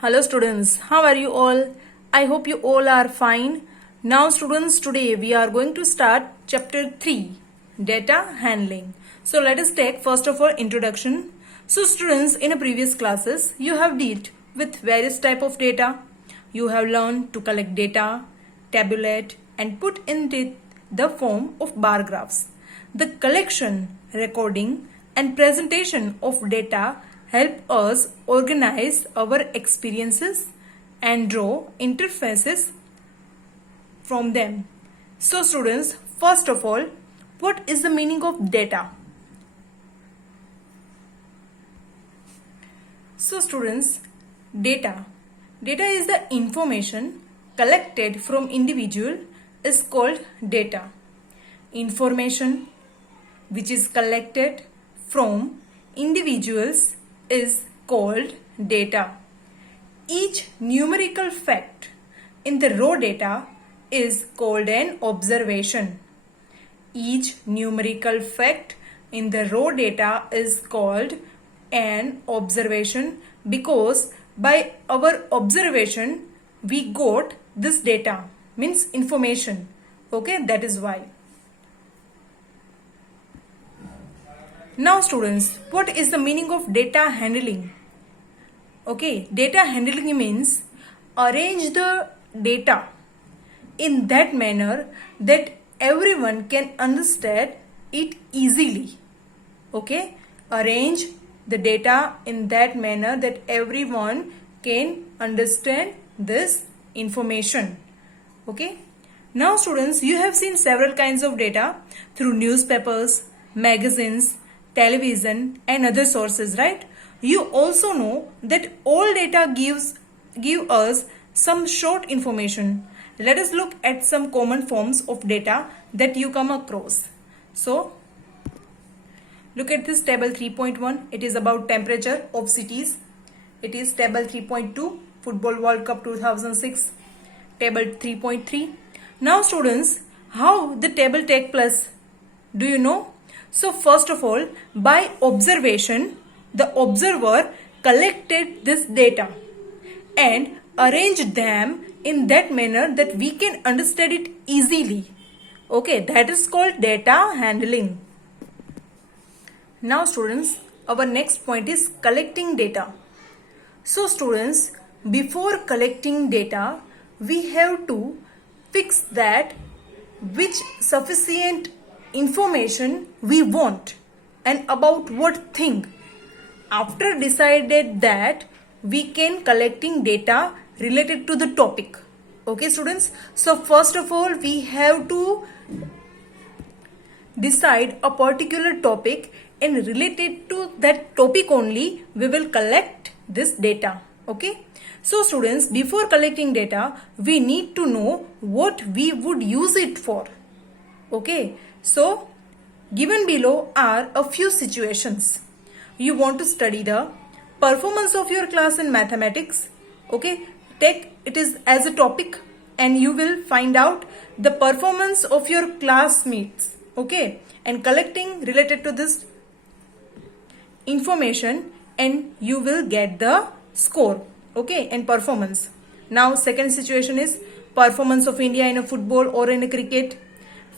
Hello students, how are you all? I hope you all are fine. Now students, today we are going to start chapter 3, data handling. So let us take first of all introduction. So students, in a previous classes you have dealt with various type of data. You have learned to collect data, tabulate and put in the form of bar graphs. The collection, recording and presentation of data help us organize our experiences and draw interfaces from them. So students, first of all, what is the meaning of data? So students, data is the information collected from individual is called data. Information which is collected from individuals is called data. Each numerical fact in the raw data is called an observation. Each numerical fact in the raw data is called an observation because by our observation we got this data, means information. Okay, that is why. Now students, what is the meaning of data handling? Okay, data handling means arrange the data in that manner that everyone can understand it easily. Okay, arrange the data in that manner that everyone can understand this information. Okay, now students, you have seen several kinds of data through newspapers, magazines, television and other sources, right? You also know that all data give us some short information. Let us look at some common forms of data that you come across. So look at this table 3.1. It is about temperature of cities. It is table 3.2, Football World Cup 2006. Table 3.3. Now students, how the table take place? Do you know? So first of all, by observation, the observer collected this data and arranged them in that manner that we can understand it easily. Okay, that is called data handling. Now students, our next point is collecting data. So students, before collecting data, we have to fix that which sufficient information we want and about what thing. After decided that, we can collecting data related to the topic. Okay students, so first of all we have to decide a particular topic and related to that topic only we will collect this data. Okay, so students, before collecting data we need to know what we would use it for. Okay, so given below are a few situations. You want to study the performance of your class in mathematics. Okay, take it is as a topic and you will find out the performance of your classmates. Okay, and collecting related to this information and you will get the score. Okay, and performance. Now second situation is performance of India in a football or in a cricket.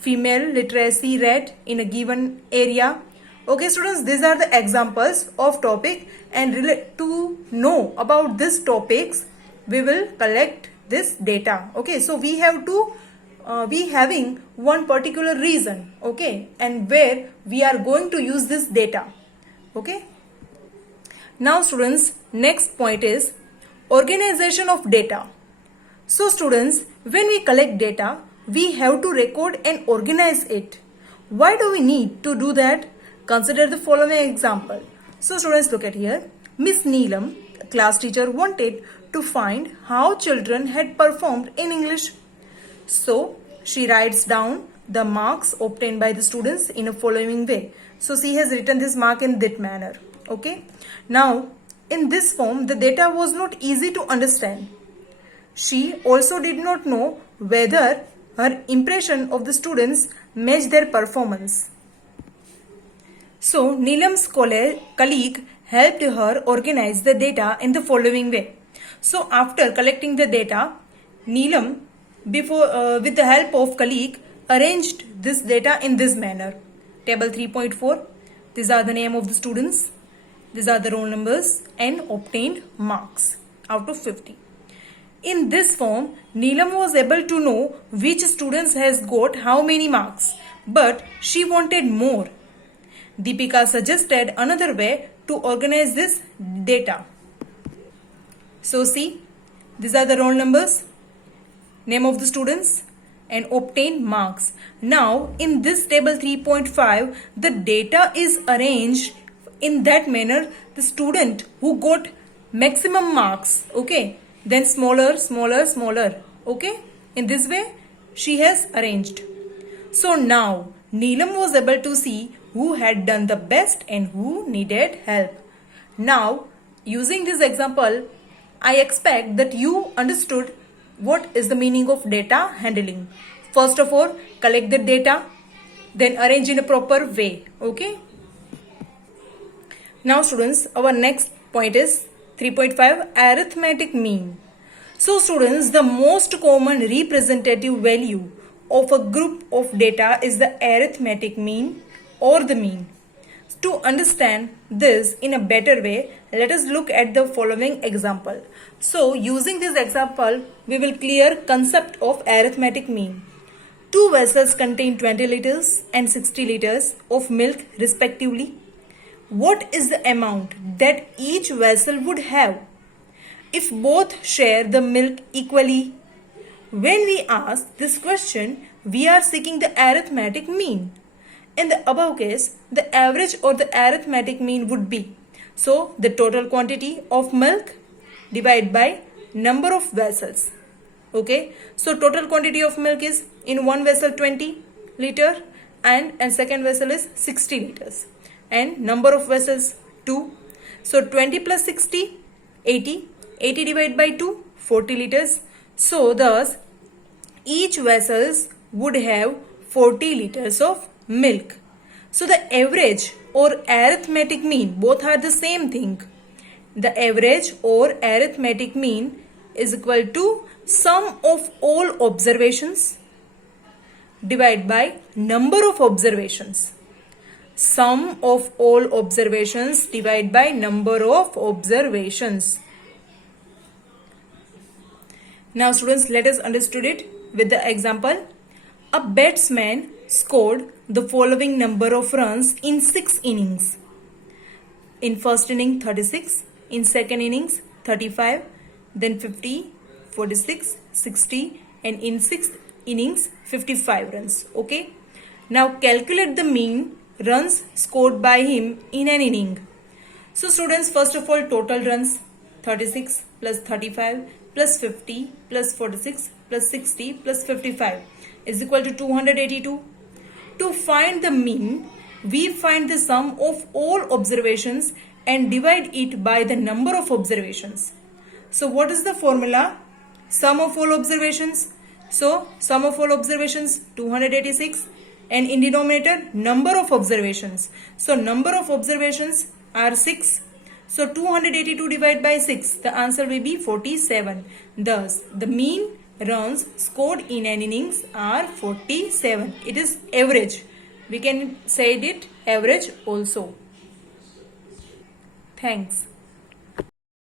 Female literacy rate in a given area. Okay students, these are the examples of topic and to know about these topics we will collect this data. Okay, so we have to be having one particular reason, okay, and where we are going to use this data. Okay, now students, next point is organization of data. So students, when we collect data, we have to record and organize it. Why do we need to do that? Consider the following example. So students, look at here. Miss Neelam, class teacher, wanted to find how children had performed in English. So she writes down the marks obtained by the students in a following way. So she has written this mark in that manner. Okay. Now in this form the data was not easy to understand. She also did not know whether her impression of the students matched their performance. So Neelam's colleague helped her organize the data in the following way. So after collecting the data, Neelam, with the help of colleague, arranged this data in this manner. Table 3.4. These are the name of the students. These are the roll numbers and obtained marks out of 50. In this form, Neelam was able to know which students has got how many marks, but she wanted more. Deepika suggested another way to organize this data. So see, these are the roll numbers, name of the students and obtained marks. Now in this table 3.5, the data is arranged in that manner, the student who got maximum marks, okay, then smaller, okay, in this way she has arranged. So now Neelam was able to see who had done the best and who needed help. Now using this example, I expect that you understood what is the meaning of data handling. First of all, collect the data, then arrange in a proper way, okay. Now students, our next point is 3.5 arithmetic mean. So students, the most common representative value of a group of data is the arithmetic mean or the mean. To understand this in a better way, let us look at the following example. So using this example, we will clear concept of arithmetic mean. Two vessels contain 20 liters and 60 liters of milk respectively. What is the amount that each vessel would have if both share the milk equally? When we ask this question, we are seeking the arithmetic mean. In the above case, the average or the arithmetic mean would be, so the total quantity of milk divided by number of vessels. Okay, so total quantity of milk is in one vessel 20 liter and second vessel is 60 liters. And number of vessels 2. So 20 plus 60, 80. 80 divided by 2, 40 liters. So thus each vessels would have 40 liters of milk. So the average or arithmetic mean, both are the same thing. The average or arithmetic mean is equal to sum of all observations divided by number of observations. Sum of all observations divided by number of observations. Now students, let us understood it with the example. A batsman scored the following number of runs in 6 innings. In first inning 36, in second innings 35, then 50, 46, 60 and in sixth innings 55 runs. Okay. Now calculate the mean runs scored by him in an inning. So students, first of all, total runs 36 plus 35 plus 50 plus 46 plus 60 plus 55 is equal to 282. To find the mean, we find the sum of all observations and divide it by the number of observations. So what is the formula? Sum of all observations. So sum of all observations 286. And in denominator, number of observations. So number of observations are 6. So 282 divided by 6, the answer will be 47. Thus, the mean runs scored in an innings are 47. It is average. We can say it average also. Thanks.